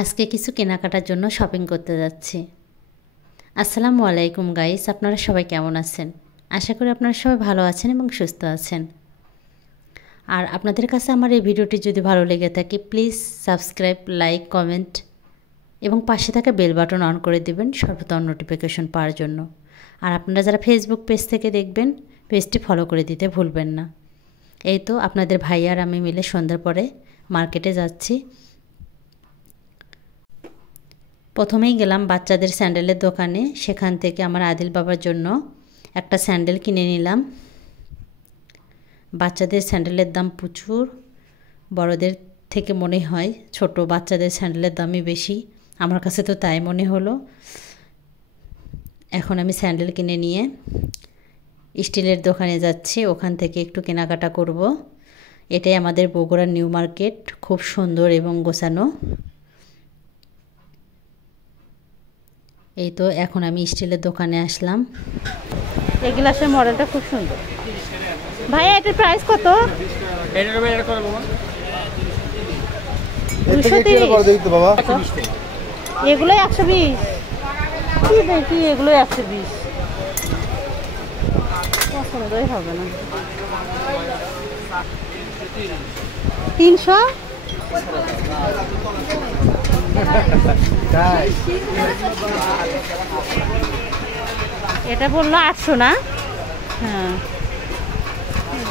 আজকে কিছু কেনাকাটার জন্য শপিং করতে যাচ্ছি। আসসালামু আলাইকুম গাইস, আপনারা সবাই কেমন আছেন? আশা করি আপনারা সবাই ভালো আছেন এবং সুস্থ আছেন। আর আপনাদের কাছে আমার এই ভিডিওটি যদি ভালো লেগে থাকে প্লিজ সাবস্ক্রাইব, লাইক, কমেন্ট এবং পাশে থাকা বেল বাটন অন করে দিবেন সর্বপ্রথম নোটিফিকেশন পাওয়ার জন্য। আর আপনারা যারা ফেসবুক পেজ থেকে দেখবেন পেজটি ফলো করে দিতে ভুলবেন না। এই তো আপনাদের ভাই আর আমি মিলে সন্ধ্যার পরে মার্কেটে যাচ্ছি। প্রথমেই গেলাম বাচ্চাদের স্যান্ডেলের দোকানে। সেখান থেকে আমার আদিল বাবার জন্য একটা স্যান্ডেল কিনে নিলাম। বাচ্চাদের স্যান্ডেলের দাম প্রচুর, বড়দের থেকে মনে হয় ছোট বাচ্চাদের স্যান্ডেলের দামই বেশি। আমার কাছে তো তাই মনে হলো। এখন আমি স্যান্ডেল কিনে নিয়ে স্টিলের দোকানে যাচ্ছি, ওখান থেকে একটু কেনাকাটা করব। এটাই আমাদের বগুড়ার নিউ মার্কেট, খুব সুন্দর এবং গোছানো। এই তো এখন আমি স্টিলের দোকানে আসলাম। এই গ্লাসের মডেলটা খুব সুন্দর। ভাইয়া এটার প্রাইস কত? এটার ভাই এটা করব না। 230 করে দিতে বাবা। এগুলো 120। কি দেখি এগুলো 120। পছন্দই হবে না। 300। এটা বললো 800 না? হ্যাঁ,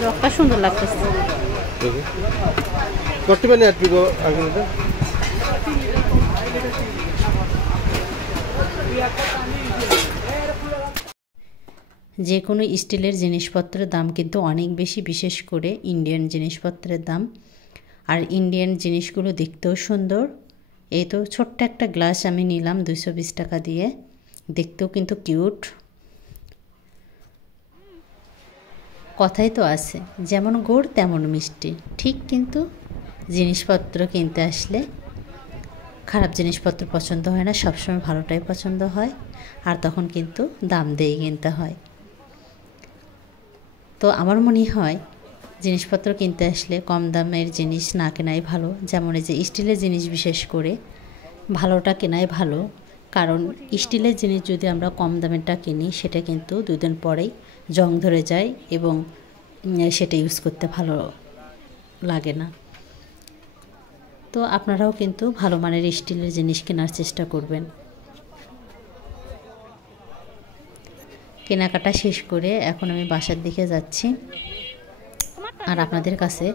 জগটা সুন্দর লাগতেছে। করতে পারেন আপনি গো আগুন। যে কোনো স্টিলের জিনিসপত্রের দাম কিন্তু অনেক বেশি, বিশেষ করে ইন্ডিয়ান জিনিসপত্রের দাম। আর ইন্ডিয়ান জিনিসগুলো দেখতেও সুন্দর। এই তো ছোট্ট একটা গ্লাস আমি নিলাম 220 টাকা দিয়ে, দেখতেও কিন্তু কিউট। কথাই তো আছে, যেমন গুড় তেমন মিষ্টি। ঠিক, কিন্তু জিনিসপত্র কিনতে আসলে খারাপ জিনিসপত্র পছন্দ হয় না, সবসময় ভালোটাই পছন্দ হয়। আর তখন কিন্তু দাম দিয়ে কিনতে হয়। তো আমার মনে হয় জিনিসপত্র কিনতে আসলে কম দামের জিনিস না কেনাই ভালো। যেমন এই যে স্টিলের জিনিস বিশেষ করে ভালোটা কেনাই ভালো। কারণ স্টিলের জিনিস যদি আমরা কম দামেরটা কিনি সেটা কিন্তু 2 দিন পরেই জং ধরে যায় এবং সেটা ইউজ করতে ভালো লাগে না। তো আপনারাও কিন্তু ভালো মানের স্টিলের জিনিস কেনার চেষ্টা করবেন। কেনাকাটা শেষ করে এখন আমি বাসার দিকে যাচ্ছি। আর আপনাদের কাছে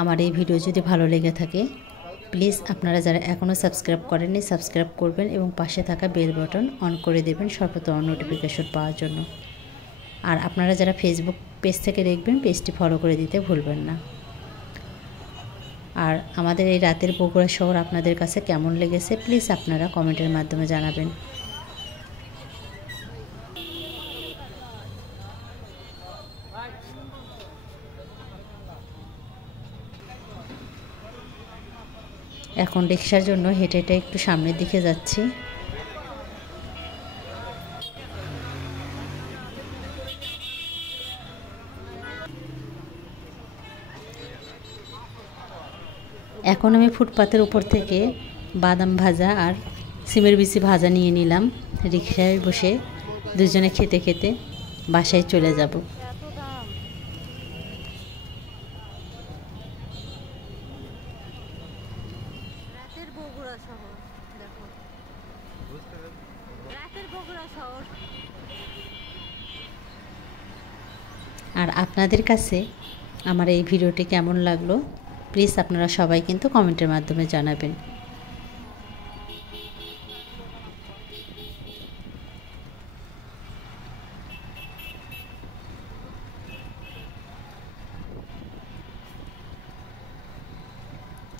আমার এই ভিডিও যদি ভালো লেগে থাকে প্লিজ আপনারা যারা এখনও সাবস্ক্রাইব করেননি সাবস্ক্রাইব করবেন এবং পাশে থাকা বেল বাটন অন করে দেবেন সর্বপ্রথম নোটিফিকেশন পাওয়ার জন্য। আর আপনারা যারা ফেসবুক পেজ থেকে দেখবেন পেজটি ফলো করে দিতে ভুলবেন না। আর আমাদের এই রাতের বগুড়া শহর আপনাদের কাছে কেমন লেগেছে প্লিজ আপনারা কমেন্টের মাধ্যমে জানাবেন। এখন রিক্সার জন্য হেঁটে হেঁটে একটু সামনের দিকে যাচ্ছি। এখন আমি ফুটপাতের উপর থেকে বাদাম ভাজা আর সিমের বিচি ভাজা নিয়ে নিলাম। রিক্সায় বসে দুজনে খেতে খেতে বাসায় চলে যাব। আর আপনাদের কাছে আমার এই ভিডিওটি কেমন লাগলো প্লিজ আপনারা সবাই কিন্তু কমেন্টের মাধ্যমে জানাবেন।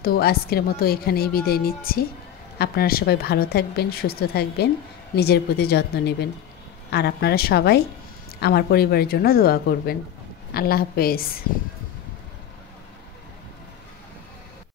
তো আজকের মতো এখানেই বিদায় নিচ্ছি। আপনারা সবাই ভালো থাকবেন, সুস্থ থাকবেন, নিজের প্রতি যত্ন নেবেন। আর আপনারা সবাই আমার পরিবারের জন্য দোয়া করবেন। আল্লাহ হাফেজ।